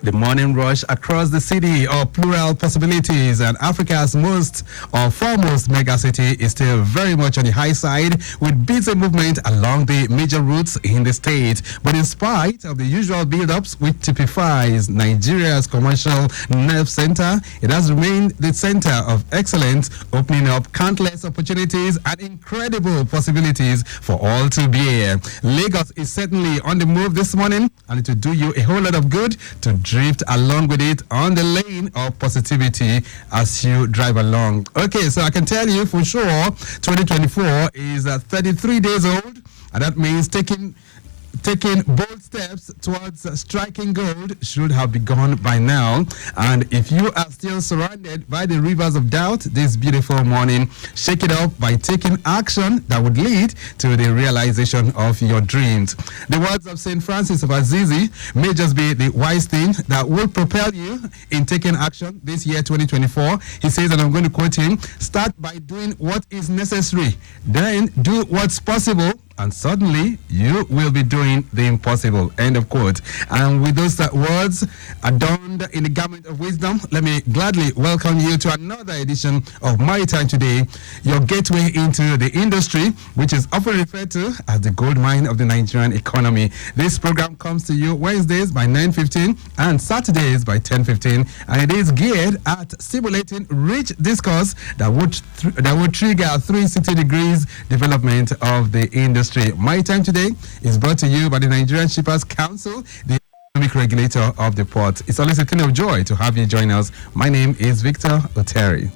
The morning rush across the city of plural possibilities and Africa's most or foremost megacity is still very much on the high side with busy movement along the major routes in the state. But in spite of the usual build-ups which typifies Nigeria's commercial nerve center, it has remained the center of excellence, opening up countless opportunities and incredible possibilities for all to bear. Lagos is certainly on the move this morning, and it will do you a whole lot of good to drift along with it on the lane of positivity as you drive along. Okay, so I can tell you for sure 2024 is 33 days old, and that means taking bold steps towards striking gold should have begun by now. And if you are still surrounded by the rivers of doubt this beautiful morning, shake it up by taking action that would lead to the realization of your dreams. The words of St. Francis of Assisi may just be the wise thing that will propel you in taking action this year 2024. He says, and I'm going to quote him, "Start by doing what is necessary, then do what's possible, and suddenly you will be doing the impossible." End of quote. And with those words adorned in the garment of wisdom, let me gladly welcome you to another edition of Maritime Today, your gateway into the industry, which is often referred to as the gold mine of the Nigerian economy. This program comes to you Wednesdays by 9:15 and Saturdays by 10:15, and it is geared at stimulating rich discourse that would trigger 360 degrees development of the industry. My Time Today is brought to you by the Nigerian Shippers Council, the economic regulator of the port. It's always a thing of joy to have you join us. My name is Victor Oteri.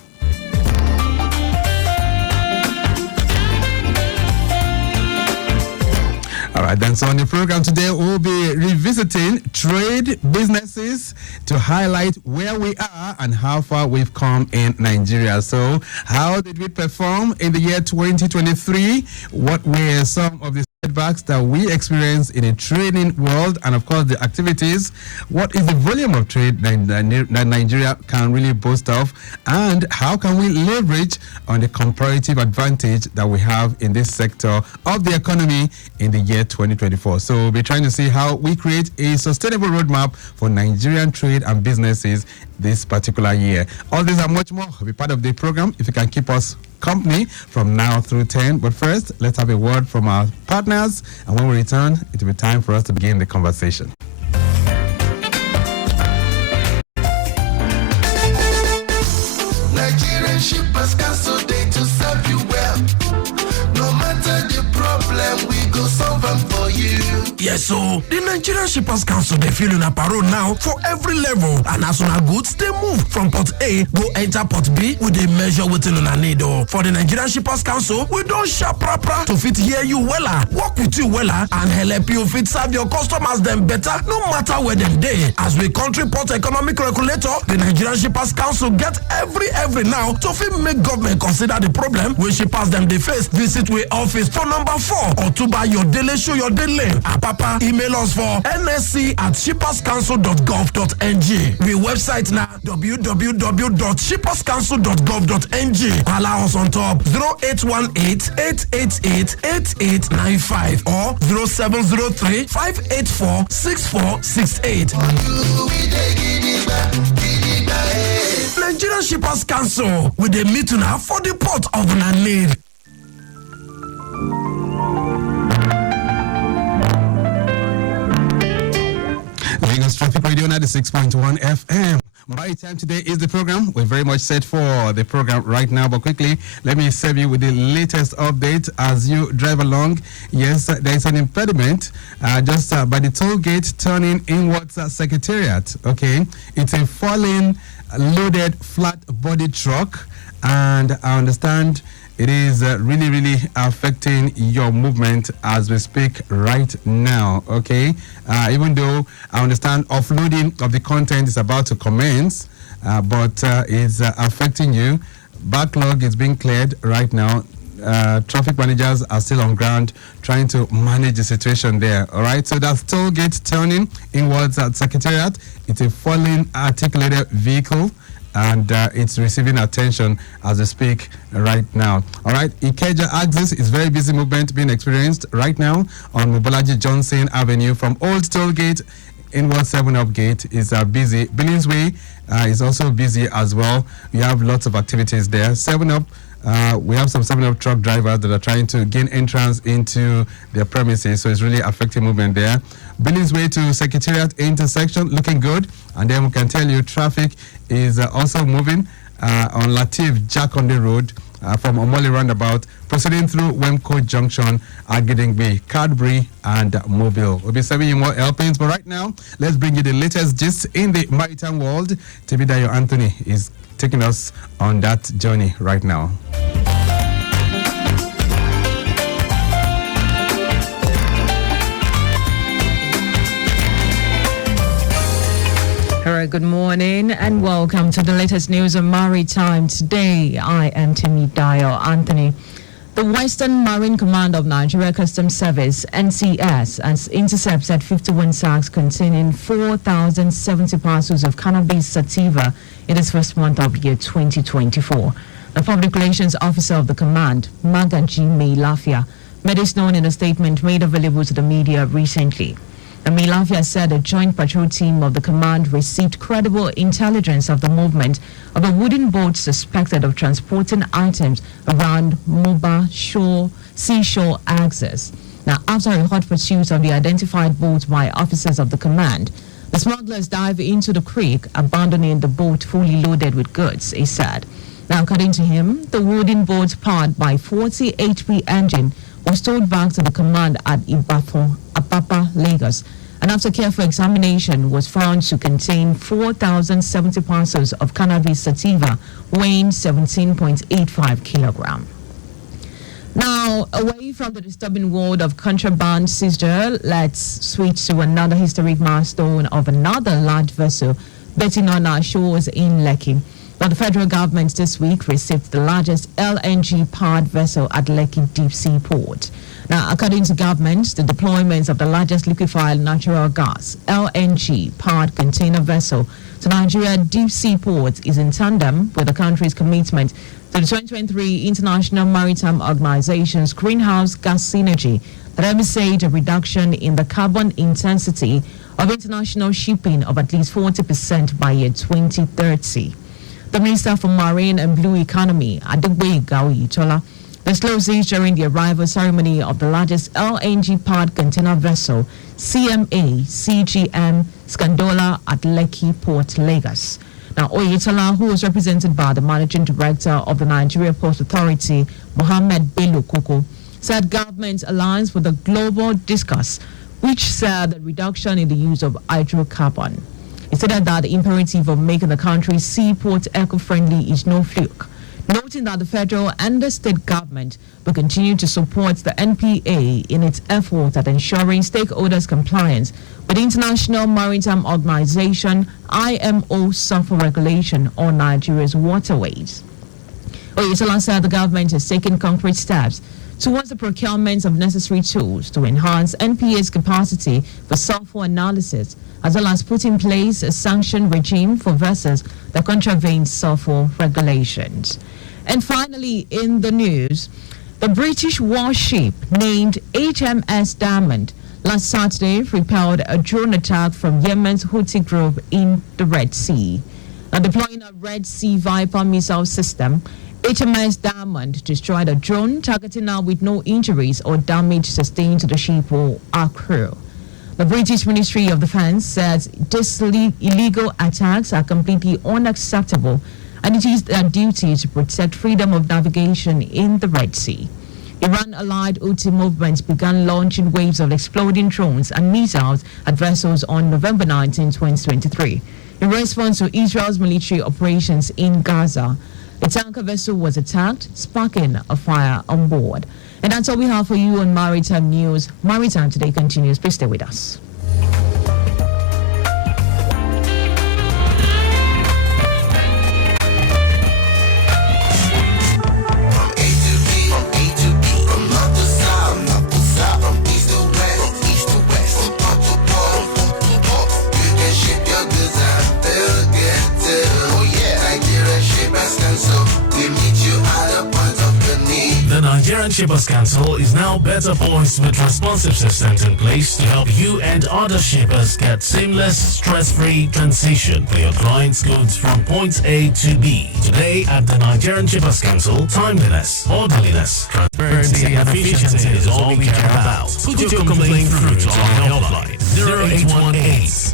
All right, then, so on the program today, we'll be revisiting trade businesses to highlight where we are and how far we've come in Nigeria. So, how did we perform in the year 2023? What were some of the setbacks that we experience in a trading world, and of course the activities? What is the volume of trade that Nigeria can really boast of, and how can we leverage on the comparative advantage that we have in this sector of the economy in the year 2024? So we'll be trying to see how we create a sustainable roadmap for Nigerian trade and businesses this particular year. All these and much more will be part of the program if you can keep us company from now through 10. But first, let's have a word from our partners, and when we return, it will be time for us to begin the conversation. Nigerian Shippers Council, they to serve you well. No matter the problem, we go solve them for you. Yes, so the Nigerian Shippers Council, they feel in a parole now for every level. And as soon as goods, they move from port A, go enter port B with a measure within on a needle. For the Nigerian Shippers Council, we don't sharp proper to fit hear you wella, work with you wella, and help you fit serve your customers them better, no matter where them day. As we country port economic regulator, the Nigerian Shippers Council get every now to fit make government consider the problem when shippers them they face. Visit we office for number 4 or to buy your daily show your daily. Papa, email us for nsc@shipperscouncil.gov.ng. We website now www.shipperscouncil.gov.ng. Allow us on top 0818-888-8895 or 0703-584-6468. Nigerian Shippers Council with a meeting now for the port of Nanir. Lagos Traffic Radio 96.1 FM. Maritime Today is the program. We're very much set for the program right now, but quickly, let me serve you with the latest update as you drive along. Yes, there is an impediment just by the toll gate turning inwards Secretariat. Okay, it's a falling loaded flat-bodied truck, and I understand it is really affecting your movement as we speak right now, okay? Even though I understand offloading of the content is about to commence, but it's affecting you. Backlog is being cleared right now. Traffic managers are still on ground trying to manage the situation there, all right? So that's toll gate turning inwards at Secretariat. It's a falling articulated vehicle, and it's receiving attention as we speak right now. All right, Ikeja axis is very busy movement being experienced right now on Mobolaji Johnson Avenue from Old Tollgate inward 7-Up gate is busy. Billings Way is also busy as well. We have lots of activities there. 7-Up, we have some 7-Up truck drivers that are trying to gain entrance into their premises, so it's really affecting movement there. Billings Way to Secretariat intersection looking good, and then we can tell you traffic is also moving on Latif Jakonde Road from Omole Roundabout, proceeding through Wemco Junction, Agidingbe, Cadbury, and Mobile. We'll be serving you more helpings, but right now, let's bring you the latest gist in the maritime world. Tibidayo Anthony is taking us on that journey right now. All right, good morning and welcome to the latest news on Maritime Today. I am Tibidayo Anthony. The Western Marine Command of Nigeria Customs Service, NCS, has intercepted 51 sacks containing 4,070 parcels of cannabis sativa in its first month of year 2024. The Public Relations Officer of the command, Magaji Meilafia, made this known in a statement made available to the media recently. The Meilafia said a joint patrol team of the command received credible intelligence of the movement of a wooden boat suspected of transporting items around Moba seashore axis. Now, after a hot pursuit of the identified boat by officers of the command, the smugglers dived into the creek, abandoning the boat fully loaded with goods, he said. Now, according to him, the wooden boat powered by 40 HP engine was towed back to the command at Ibadan, Apapa, Lagos, and after careful examination was found to contain 4,070 parcels of cannabis sativa weighing 17.85 kilograms. Now, away from the disturbing world of contraband seizure, let's switch to another historic milestone of another large vessel betting on our shores in Lekki. Now, the federal government this week received the largest LNG-powered vessel at Lekki Deep Sea Port. Now, according to government, the deployment of the largest liquefied natural gas LNG-powered container vessel to Nigeria Deep Sea Port is in tandem with the country's commitment to the 2023 International Maritime Organization's greenhouse gas synergy that envisage a reduction in the carbon intensity of international shipping of at least 40% by year 2030. The Minister for Marine and Blue Economy, Adegbe Gaoyitola, disclosed this during the arrival ceremony of the largest LNG-powered container vessel, CMA CGM Scandola at Lekki Port, Lagos. Now, Oyetola, who was represented by the Managing Director of the Nigeria Port Authority, Mohammed Bello Koko, said government aligns with the global discourse, which said the reduction in the use of hydrocarbon. He said that the imperative of making the country's seaport eco-friendly is no fluke, noting that the federal and the state government will continue to support the NPA in its effort at ensuring stakeholders' compliance with the International Maritime Organization IMO sulfur regulation on Nigeria's waterways. Oyetola said the government is taking concrete steps towards the procurement of necessary tools to enhance NPA's capacity for sulfur analysis, as well as put in place a sanction regime for vessels that contravene sulfur regulations. And finally, in the news, the British warship named HMS Diamond last Saturday repelled a drone attack from Yemen's Houthi group in the Red Sea. Now, deploying a Red Sea Viper missile system, HMS Diamond destroyed a drone, targeting her with no injuries or damage sustained to the ship or our crew. The British Ministry of Defense says these illegal attacks are completely unacceptable, and it is their duty to protect freedom of navigation in the Red Sea. Iran-allied Houthi movements began launching waves of exploding drones and missiles at vessels on November 19, 2023, in response to Israel's military operations in Gaza. A tanker vessel was attacked, sparking a fire on board. And that's all we have for you on Maritime News. Maritime Today continues. Please stay with us. The Nigeria Nigerian Shippers Council is now better poised with responsive systems in place to help you and other shippers get seamless, stress-free transition for your clients' goods from point A to B. Today at the Nigerian Shippers Council, timeliness, orderliness, transparency and efficiency is all we care about. Put your complaint through to our helpline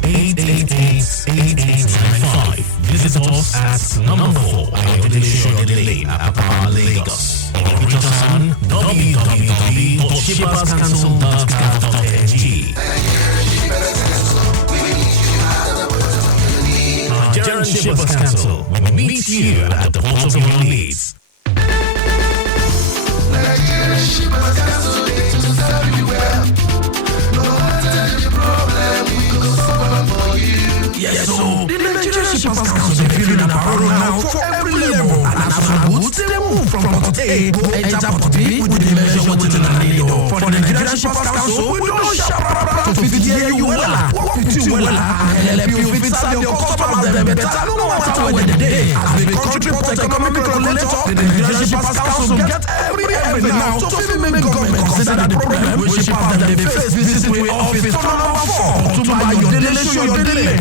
0818-888-8895. Visit us at number 4 Ayodele Lane, Apapa, Lagos. Or reach us on www.shipperscouncil.gov.ng. Nigerian Shippers Council will meet you at the point of your needs. Nigerian Shippers Council, they to serve you well. No matter the problem, we go solve for you. Yes, so the Nigerian Shippers Council is feeling a parole now for every level. And as our goods, they move from port A go enter port B with the measure within the need. For the Nigerian Shippers Council, we don't shop to fit hear you well, work with you well, and help you fit serve your customers them better, no matter where they day. As the country port economic regulator, the Nigerian Shippers Council get every now to fit make government consider the problem which shippers them they face. Visit the office for number 4 to buy your daily show your daily.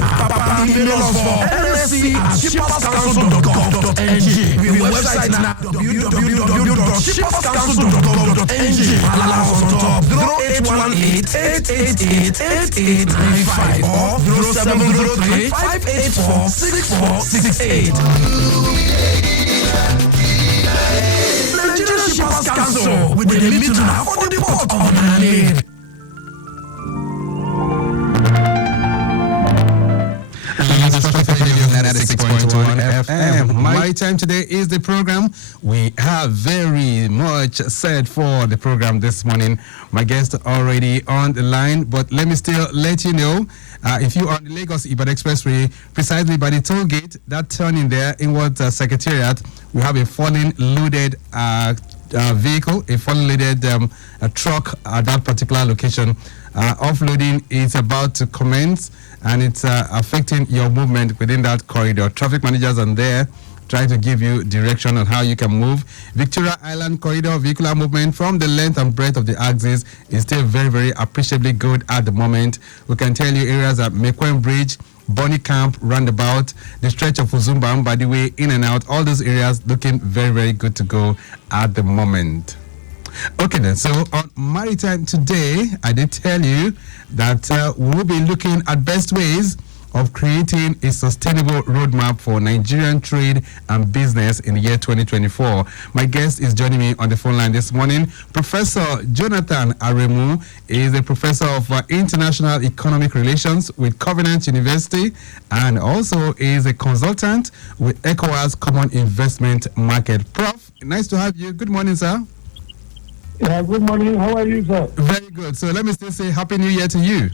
Email us for nsc@shipperscouncil.gov.ng. We website now www.shipperscouncil.gov.ng. Allow us on top 0818-888-8895 or 0703-584-6468. Nigerian Shippers Council with the meeting now for the port of Nigerian. Maritime Today is the program. We have very much said for the program this morning. My guest already on the line, but let me still let you know, if you are on the Lagos-Ibadan Expressway, precisely by the toll gate, that turning there inward Secretariat, we have a falling loaded vehicle, a fully loaded truck at that particular location. Offloading is about to commence, and it's affecting your movement within that corridor. Traffic managers are there trying to give you direction on how you can move. Victoria Island corridor vehicular movement from the length and breadth of the axis is still very, very appreciably good at the moment. We can tell you areas at Mekwen Bridge, Bonnie Camp, Roundabout, the stretch of Uzumba, by the way, in and out, all those areas looking very, very good to go at the moment. Okay then, so on Maritime Today, I did tell you that we'll be looking at best ways of creating a sustainable roadmap for Nigerian trade and business in the year 2024. My guest is joining me on the phone line this morning. Professor Jonathan Aremu is a professor of international economic relations with Covenant University and also is a consultant with ECOWAS Common Investment Market. Prof, nice to have you. Good morning, sir. Yeah, good morning. How are you, sir? Very good. So let me still say Happy New Year to you.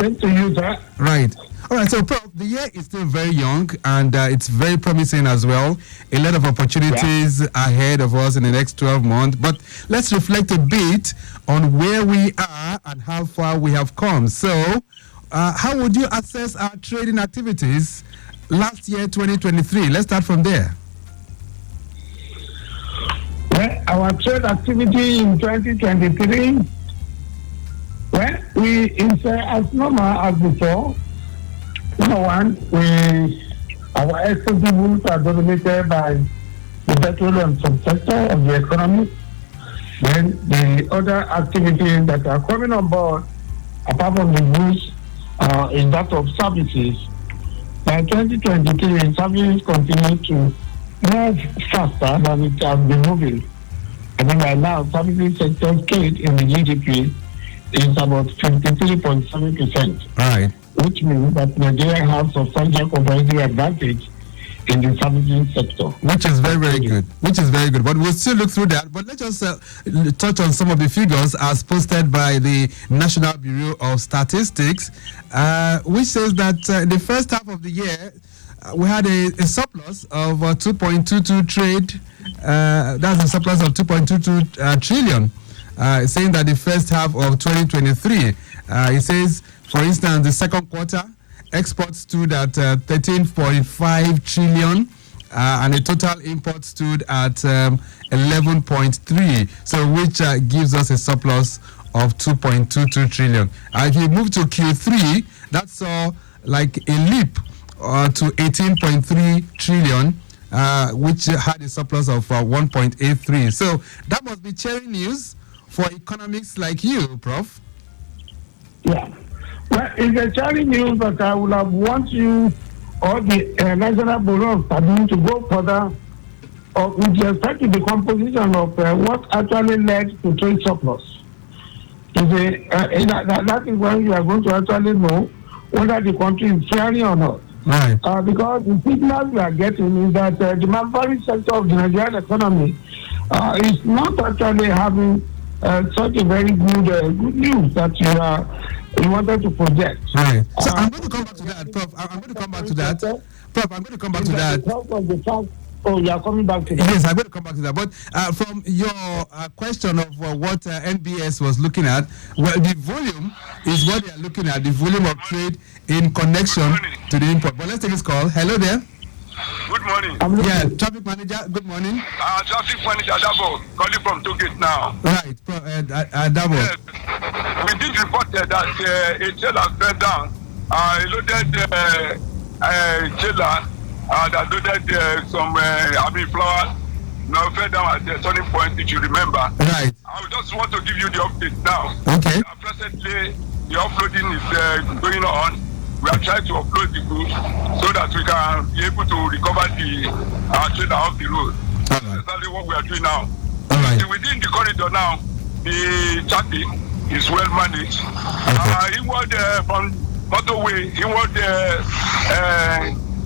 Same to you, sir. Right. All right. So, Prof, the year is still very young and it's very promising as well. A lot of opportunities ahead of us in the next 12 months. But let's reflect a bit on where we are and how far we have come. So, how would you assess our trading activities last year, 2023? Let's start from there. Well, our trade activity in 2023, well, it's as normal as before. Number one, our export goods are dominated by the petroleum subsector of the economy. Then the other activities that are coming on board, apart from the goods, is that of services. By 2023, services continue to move faster than it has been moving. I think by now, services sector trade in the GDP is about 53.7%. Right. Which means that Nigeria has substantial competitive advantage in the services sector. Which is very, very good. Which is very good. But we'll still look through that. But let's just touch on some of the figures as posted by the National Bureau of Statistics, which says that in the first half of the year, we had a surplus of 2.22 trade. That's a surplus of 2.22 trillion. Saying that the first half of 2023, it says, for instance, the second quarter, exports stood at 13.5 trillion. and the total import stood at 11.3, so which gives us a surplus of 2.22 trillion. If you move to Q3, that saw like a leap to 18.3 trillion, which had a surplus of 1.83. So that must be cheering news for economics like you, Prof. Yeah. Well, it's a cheering news, but I would have want you or the National Bureau of Stability to go further with respect to the composition of what actually led to trade surplus. That is when you are going to actually know whether the country is faring or not. Right. Because the signals we are getting is that the manufacturing sector of the Nigerian economy is not actually having such a very good news that you wanted to project. Right. So I'm going to come back to that, Prof. I'm going to come back to that. Prof, I'm going to come back to that. Oh, you are coming back to that. Yes, I'm going to come back to that. But from your question of what NBS was looking at, well, the volume is what they are looking at, the volume of trade in connection to the import. But let's take this call. Hello there. Good morning. Yeah, traffic manager, good morning. Traffic manager Dabo, calling from Togate now. Right, Dabo. Yes. We did report that a trailer fell down. A loaded trailer that loaded some flour fell down at the turning point, if you remember. Right. I just want to give you the update now. Okay. Presently, the offloading is going on. We are trying to upload the goods so that we can be able to recover the trailer off the road. That's exactly what we are doing now. All right. Within the corridor now, the traffic is well managed. Okay. Inward from motorway, inward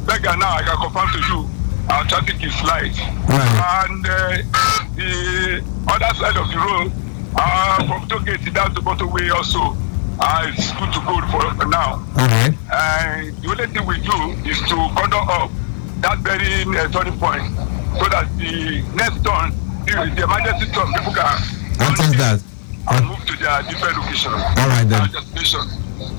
beggar now, I can confirm to you, our traffic is light. Right. And the other side of the road, from Togate down to motorway also, it's good to go for now. All right. The only thing we do is to conduct up that very turning point so that the next turn, the emergency turn, people can Answers that. and move to their different locations. All right then. Destination.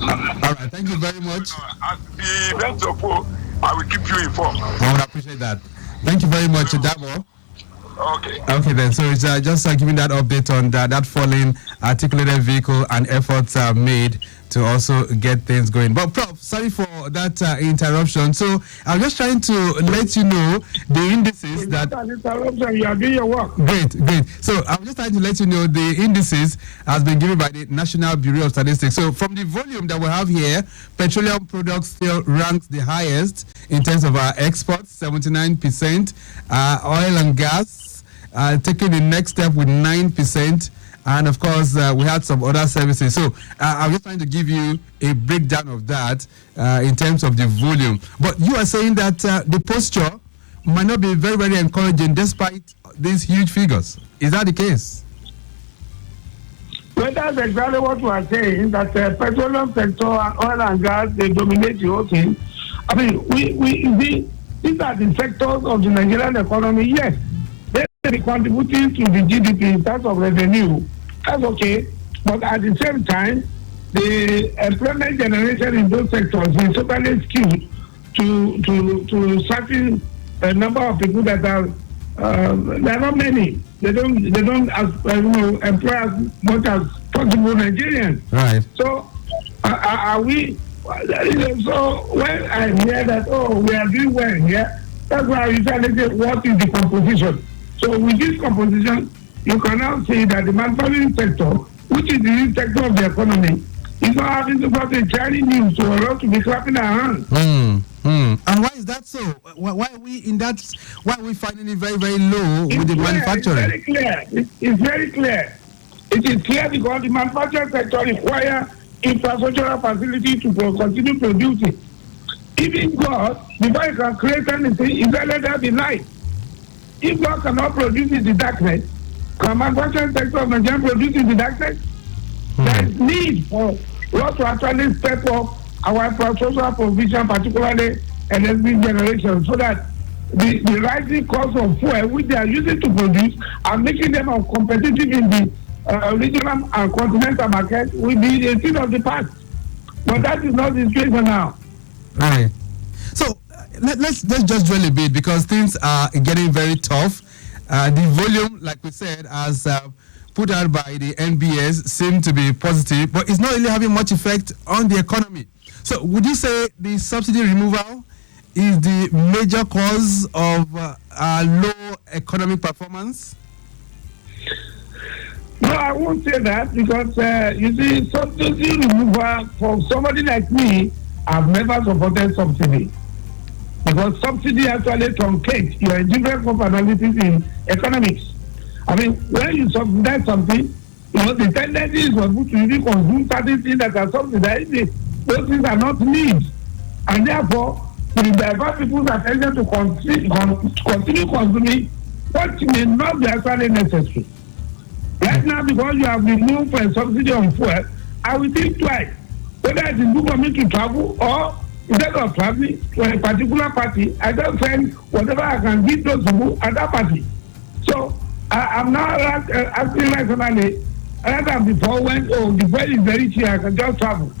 All right. Thank you very much. As the events occur, I will keep you informed. I would appreciate that. Thank you very much, Dabo. Okay. Okay then, so it's just giving that update on that falling articulated vehicle and efforts are made to also get things going. But Prof, sorry for that interruption. So I'm just trying to let you know the indices that... interruption, you are doing your work. Great. So I'm just trying to let you know the indices has been given by the National Bureau of Statistics. So from the volume that we have here, petroleum products still ranks the highest in terms of our exports, 79%. Oil and gas taking the next step with 9%. And of course, we had some other services. So I'm just trying to give you a breakdown of that in terms of the volume. But you are saying that the posture might not be very, very encouraging despite these huge figures. Is that the case? Well, that's exactly what we are saying, that petroleum sector and oil and gas, they dominate the whole thing. I mean, these are the sectors of the Nigerian economy, yes. They be contributing to the GDP in terms of revenue. That's okay. But at the same time, the employment generation in those sectors is totally skewed to certain number of people that are there are not many. They don't employ as much as possible Nigerians. Right. So are we? So when I hear that, we are doing well here, that's why I usually say, what is the composition? So with this composition, you can now see that the manufacturing sector, which is the new sector of the economy, is not having to got a Chinese news to allow to be clapping our hands. And why is that so? Why are we in that? Why are we finding it very, very low with the manufacturing? It's very clear. It's very clear. It is clear because the manufacturing sector requires infrastructural facility to continue producing. Even God, before you can create anything, you can let there be light. If God cannot produce in the darkness, can manufacturing sector of Nigeria produce in the darkness? There is need for us to actually step up our infrastructural provision, particularly energy generation, so that the rising cost of fuel, which they are using to produce, and making them competitive in the regional and continental market, will be a thing of the past. But that is not the situation now. Right. So, let's just dwell a bit because things are getting very tough. The volume, like we said, as put out by the NBS, seem to be positive, but it's not really having much effect on the economy. So, would you say the subsidy removal is the major cause of low economic performance? No, I won't say that because you see, subsidy removal for somebody like me, I've never supported subsidy. Because subsidy actually truncates your different analysis in economics. I mean, when you subsidize something, the tendency is for people to really consume certain things that are subsidized. Those things are not needs. And therefore, we divert people's attention to continue consuming what may not be actually necessary. Right now, because you have removed a subsidy on fuel, I will think twice whether it is good for me to travel or instead of traveling to a particular party, I just send whatever I can give those people at that party. So I'm not acting rationally rather than before when the fuel is very cheap, I can just travel.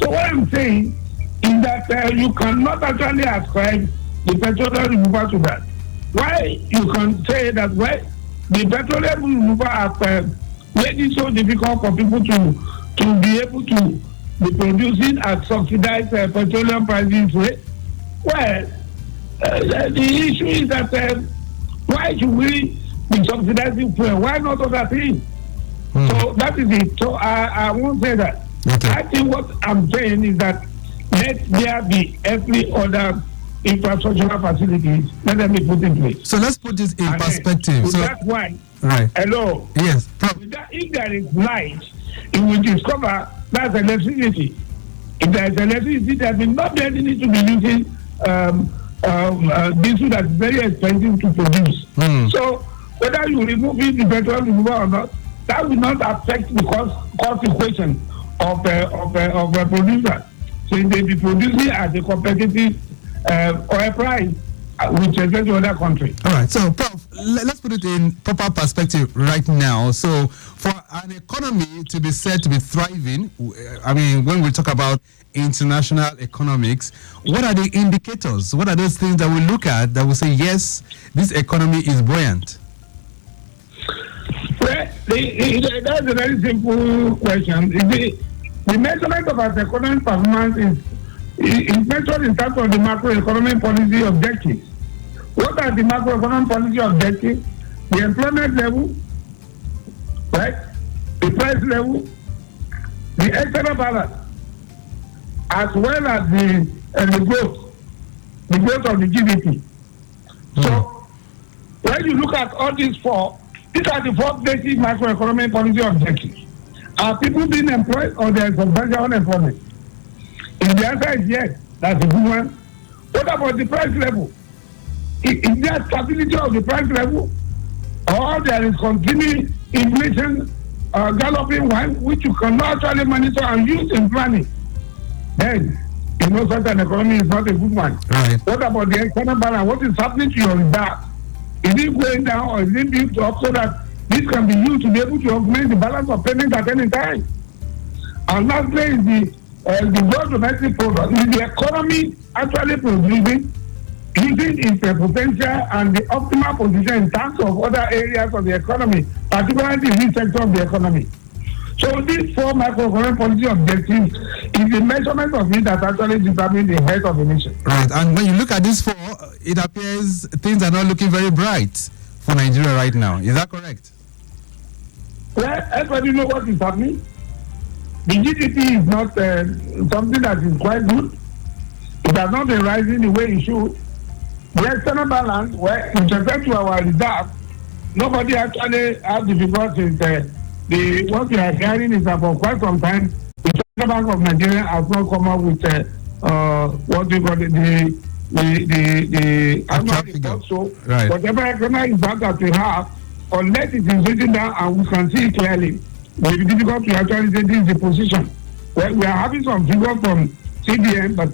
So what I'm saying is that you cannot actually ascribe the petroleum removal to that. Why you can say that the petroleum removal have made it so difficult for people to be able to be producing at subsidized petroleum prices rate? Well, the issue is that why should we be subsidizing fuel? Why not other things? So that is it. So I won't say that. Okay. I think what I'm saying is that let there be every other infrastructural facilities, let them be put in place. So let's put this in And perspective. So that's why. right. Hello. Yes. If there is light, it will discover that's electricity. If there is electricity, there will not be any need to be using diesel that's very expensive to produce. So whether you remove the petrol removal or not, that will not affect the cost equation of a producer. So they be producing at a competitive oil price with respect to other countries. All right. So, Prof, let's put it in proper perspective right now. So, for an economy to be said to be thriving, I mean, when we talk about international economics, what are the indicators? What are those things that we look at that will say, yes, this economy is buoyant? Well, that's a very simple question. The measurement of our economic performance is measured in terms of the macroeconomic policy objectives. What are the macroeconomic policy objectives? The employment level, right? The price level, the external balance, as well as the growth of the GDP. So when you look at all these four, these are the four basic macroeconomic policy objectives. Are people being employed or there is substantial unemployment? If the answer is yes, that's a good one. What about the price level? Is there stability of the price level? Or there is continuing inflation galloping one, which you cannot actually monitor and use in planning? Then, such an economy is not a good one. Right. What about the external balance? What is happening to your reserve? Is it going down or is it built up so that this can be used to be able to augment the balance of payment at any time? And lastly is the gross domestic product. Is the economy actually producing using its potential and the optimal position in terms of other areas of the economy, particularly in this sector of the economy? So these four macroeconomic policy objectives is the measurement of it that actually determine the health of the nation. Right. And when you look at these four, it appears things are not looking very bright for Nigeria right now. Is that correct? Well, everybody know what is happening. The GDP is not something that is quite good. It has not been rising the way it should. The external balance, where with respect to our reserve, nobody actually has difficulties. What we are hearing is that for quite some time, the Central Bank of Nigeria has not come up with what we call the annual report. So right. Whatever economic impact that we have, unless it is written down and we can see it clearly, it will be difficult to actually say this is the position. Well, we are having some figures from CBN, but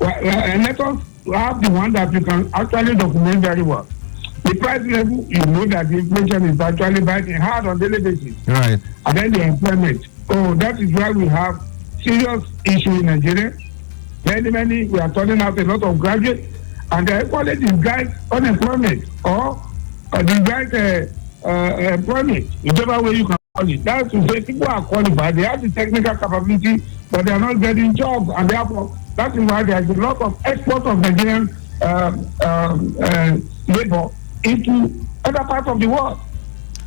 let us have the one that we can actually document very well. The price level, you know that the inflation is actually biting hard on daily basis. Right. And then the employment. Oh, that is why we have serious issue in Nigeria. We are turning out a lot of graduates. and they equally disguise unemployment or disguise employment, whichever way you can call it. That's to say people are qualified, they have the technical capability, but they are not getting jobs, and therefore that is why there is a lot of export of Nigerian labor into other parts of the world.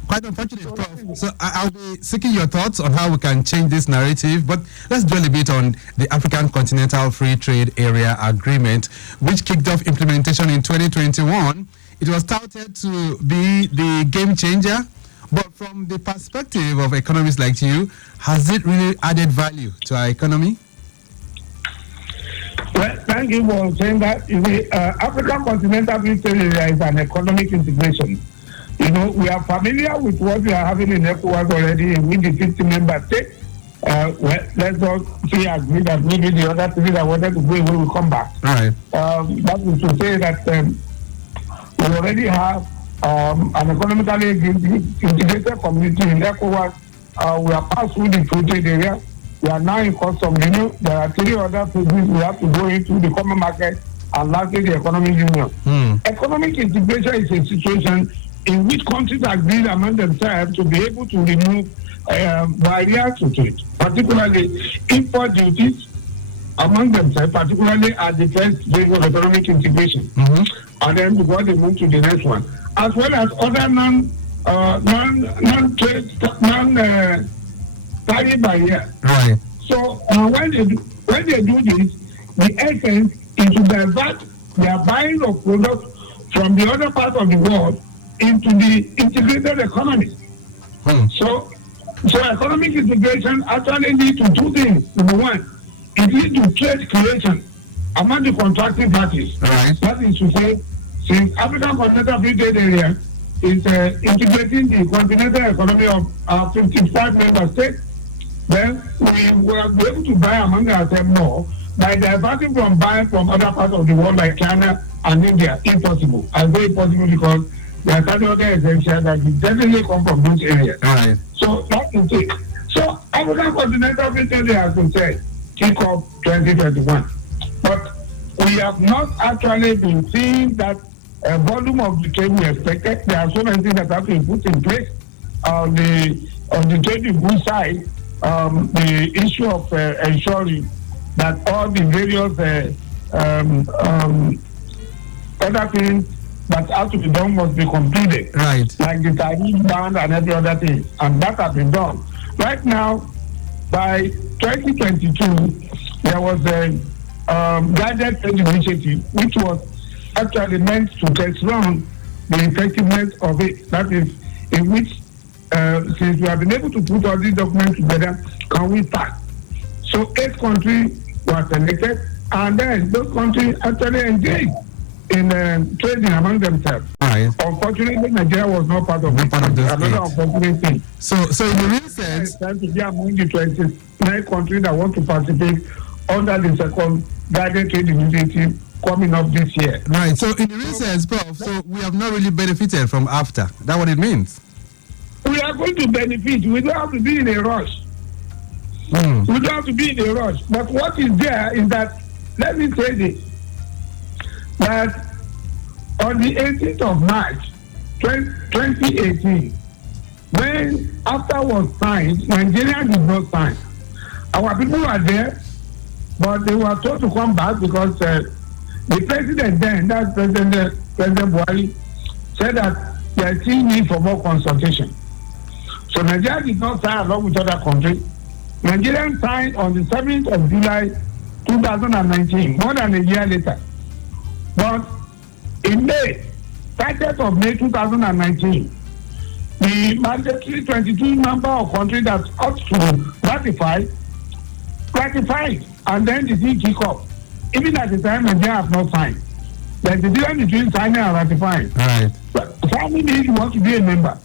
Quite unfortunate, Prof. So I'll be seeking your thoughts on how we can change this narrative, but let's dwell a bit on the African Continental Free Trade Area Agreement, which kicked off implementation in 2021. It was touted to be the game changer, but from the perspective of economists like you, has it really added value to our economy? Well, thank you for saying that. African Continental Free Trade Area is an economic integration. You know, we are familiar with what we are having in ECOWAS already with the 50 member states. Well, let's all see agree that maybe the other things that wanted to go away will come back. Right. That is to say that we already have an economically integrated community in ECOWAS. We are passed through the free trade area. We are now in customs union. There are 3 other places we have to go into the common market, and lastly the economic union. Economic integration is a situation in which countries agree among themselves to be able to remove barriers to trade, particularly import duties among themselves, particularly at the first phase of economic integration, and then before they move to the next one, as well as other non-tariff barriers. Right. So when they do this, the essence is to divert their buying of products from the other part of the world into the integrated economy. So economic integration actually leads to 2 things. Number one, it leads to trade creation among the contracting parties. Right. That is to say, since African Continental Free Trade Area is integrating the continental economy of 55 member states, then we will be able to buy among ourselves more by diverting from buying from other parts of the world like China and India. Impossible. I say impossible because there are certain other essentials that will definitely come from those areas. Right. So that is it. So African Continental Free Trade Area, as we said, kick off 2021. But we have not actually been seeing that volume of the trade we expected. There are so many things that have been put in place. On the trading goods side, the issue of ensuring that all the various other things that have to be done must be completed. Right. Like the tariff ban and every other thing. And that has been done. Right now, by 2022, there was a guided trade initiative which was actually meant to test run the effectiveness of it. That is, in which, since we have been able to put all these documents together, can we start? So 8 countries were selected, and then those countries actually engaged in trading among themselves. Right. Unfortunately, Nigeria was not part of it. Another unfortunate thing. So in the real sense, time to be among the 29 countries that want to participate under the second guided trade initiative coming up this year. Right. So in the real sense, Prof, so we have not really benefited from AFTA. That's what it means. We are going to benefit. We don't have to be in a rush. We don't have to be in a rush. But what is there is that, let me say this, that on the 18th of March 2018, when AFTA was signed, Nigeria did not sign. Our people were there, but they were told to come back because the president then, that's President Buhari, said that there is still need for more consultation. So Nigeria did not sign along with other countries. Nigeria signed on the 7th of July 2019, more than a year later. But in May, 30th of May 2019, the mandatory 22 number of countries that ought to ratified, and then the thing kick off. Even at the time, Nigeria has not signed. There's a difference between signing and ratifying. Right. Signing means you want to be a member.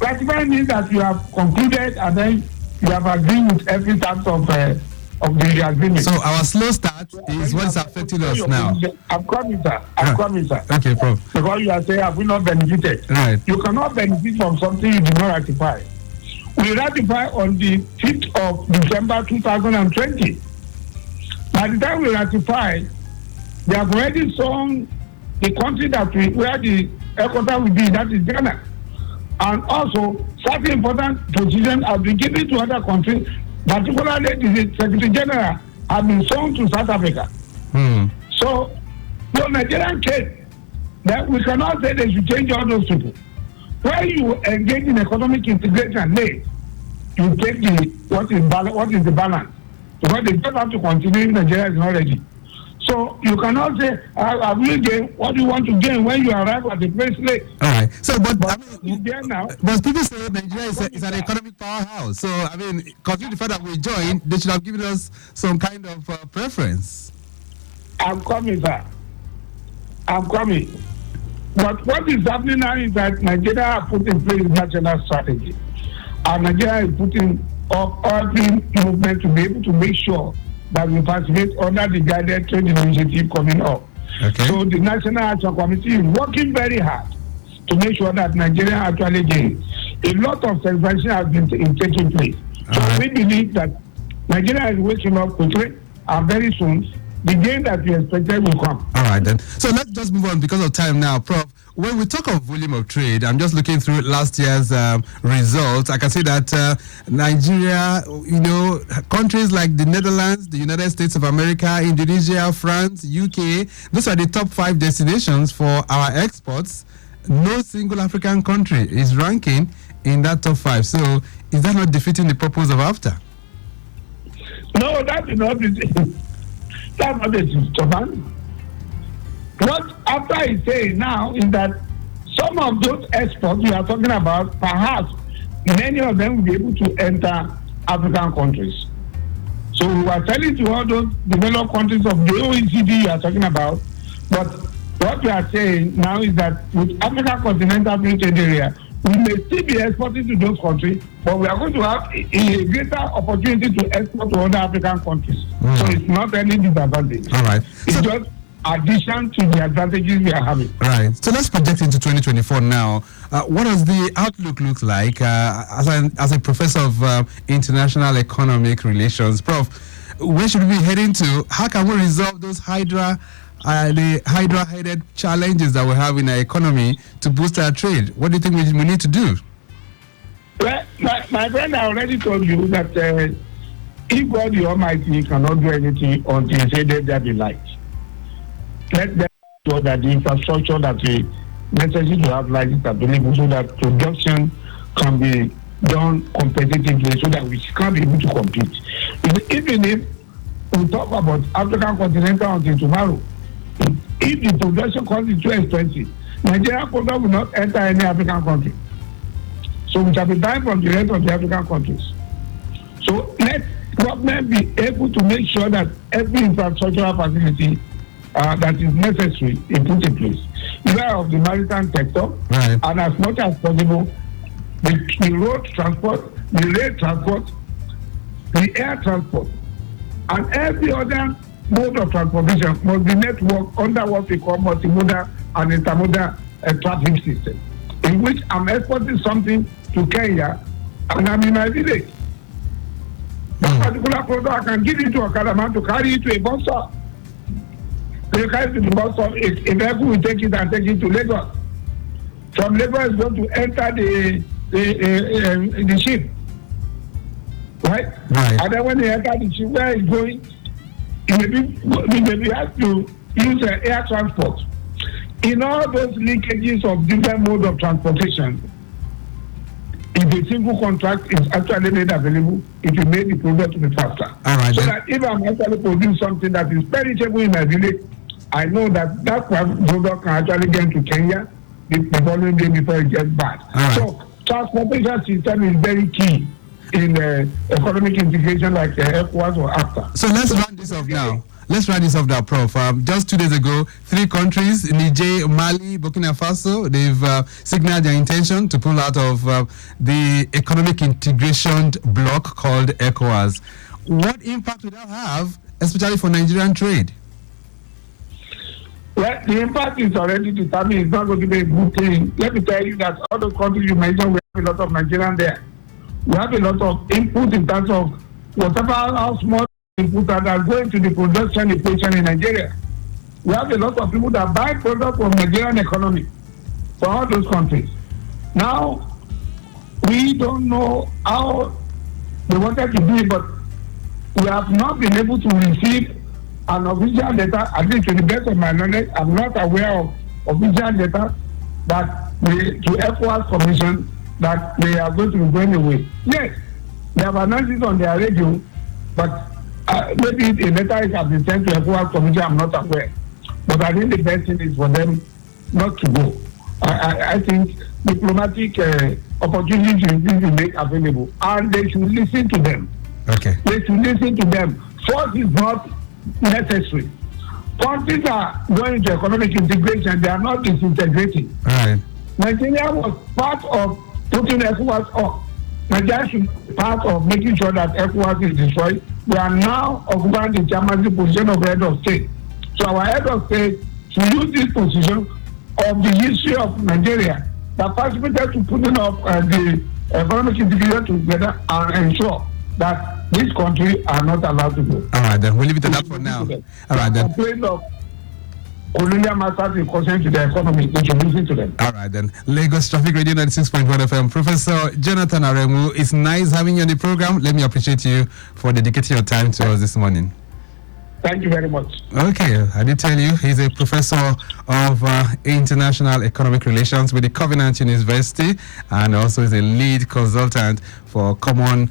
Ratifying means that you have concluded and then you have agreed with every part of the agreement. So our slow start is what is affecting us now. I'm coming, sir. Okay, Prof. Because you are saying, have we not benefited? Right. You cannot benefit from something you did not ratify. We ratify on the 5th of December 2020. By the time we ratify, They have already shown the country where the headquarters will be, that is Ghana. And also, certain important positions have been given to other countries, particularly the Secretary General have been shown to South Africa. So, the Nigerian case, that we cannot say they should change all those people. When you engage in economic integration, you take what is the balance. Because they just have to continue if Nigeria is not ready. So you cannot say, I will gain what you want to gain when you arrive at the place late. All right. So, but now, people say Nigeria is an economic powerhouse. So, I mean, considering the fact that we joined, they should have given us some kind of preference. I'm coming, sir. I'm coming. But what is happening now is that Nigeria has put in place national strategy. And Nigeria is putting up every movement to be able to make sure that we participate under the guided trade initiative coming up. Okay. So the National Action Committee is working very hard to make sure that Nigeria actually gains. A lot of celebration has been taking place. So we believe that Nigeria is waking up quickly, and very soon the gain that we expected will come. All right, then. So let's just move on because of time now, Prof. When we talk of volume of trade, I'm just looking through last year's results. I can see that Nigeria, countries like the Netherlands, the United States of America, Indonesia, France, UK, those are the top 5 destinations for our exports. No single African country is ranking in that top 5. So is that not defeating the purpose of AFTA? No, that is not that's not the stubborn. What AFTA is saying now is that some of those exports we are talking about, perhaps many of them will be able to enter African countries. So we are telling to all those developed countries of the OECD you are talking about, but what we are saying now is that with African Continental Free Trade Area, we may still be exporting to those countries, but we are going to have a greater opportunity to export to other African countries. So it's not any disadvantage. All right. It's just addition to the advantages we are having. Right. So let's project into 2024 now. What does the outlook look like as a professor of international economic relations? Prof, where should we be heading to? How can we resolve those the Hydra-headed challenges that we have in our economy to boost our trade? What do you think we need to do? Well, my friend, I already told you that if God the Almighty cannot do anything until He said that there be light, let them show that the infrastructure that is necessary to have light is available so that production can be done competitively so that we can be able to compete. Even if we talk about African continental until tomorrow, if the production cost is too expensive, Nigerian product will not enter any African country. So we shall be buying from the rest of the African countries. So let government be able to make sure that every infrastructural facility that is necessary is put in place. Either of the maritime sector, right, and as much as possible, the road transport, the rail transport, the air transport, and every other mode of transportation must be networked under what we call multimodal and intermodal traffic system, in which I'm exporting something to Kenya and I'm in my village. That particular product, I can give it to a caravan to carry it to a bus stop. So you carry it to the bus stop, a vehicle will take it and take it to Lagos. From Lagos, it's going to enter the ship. Right? And then when they enter the ship, where it's going, we may have to use air transport. In all those linkages of different modes of transportation, if a single contract is actually made available, it will make the product to be faster. All right, so that if I'm actually producing something that is perishable in my village, I know that product can actually get into Kenya the following day before it gets bad. Right. So transportation system is very key in economic integration like ECOWAS or AFTA. So let's round this off now. Let's round this off now, Prof. Just 2 days ago, 3 countries, Niger, Mali, Burkina Faso, they've signaled their intention to pull out of the economic integration bloc called ECOWAS. What impact would that have, especially for Nigerian trade? Well, the impact is already determined. It's not going to be a good thing. Let me tell you that all those countries you mentioned, we have a lot of Nigerians there. We have a lot of input in terms of whatever how small input that are going to the production equation in Nigeria. we have a lot of people that buy products from Nigerian economy for all those countries. Now, we don't know how they wanted to do it, but we have not been able to receive an official letter, at least to the best of my knowledge. I'm not aware of official letter that to ECOWAS Commission that they are going to be going away. Yes, they have announced it on their radio, but maybe a letter has been sent to ECOWAS Commission, I'm not aware. But I think the best thing is for them not to go. I think diplomatic opportunities should be made available, and they should listen to them. Okay. They should listen to them. Force is not necessary. Countries are going into economic integration, they are not disintegrating. Right. Nigeria was part of putting ECOWAS up. Nigeria should be part of making sure that ECOWAS is destroyed. We are now occupying the chairmanship position of head of state. So our head of state should use this position of the history of Nigeria that participated to putting up the economic integration together and ensure that this country are not allowed to go. All right, then we'll leave it at that for now. All right, then. Complaint of colonial masters in concern to the economy, they should listen to them. All right, then. Lagos Traffic Radio 96.1 FM. Professor Jonathan Aremu, it's nice having you on the program. Let me appreciate you for dedicating your time to us this morning. Thank you very much. Okay, I did tell you he's a professor of international economic relations with the Covenant University, and also is a lead consultant for common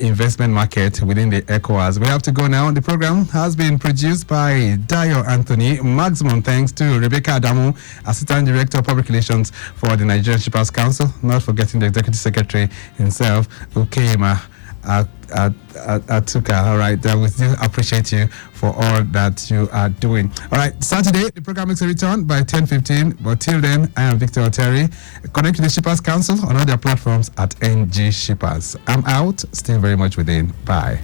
investment market within the ECOWAS. We have to go now. The program has been produced by Dio Anthony. Maximum thanks to Rebecca Adamu, Assistant Director of Public Relations for the Nigerian Shippers Council, not forgetting the Executive Secretary himself, Ukema Atuka. All right, we still appreciate you for all that you are doing. All right, Saturday, the program makes a return by 10:15, but till then, I am Victor Oteri. Connect to the Shippers Council on all their platforms at NG Shippers. I'm out, still very much within. Bye.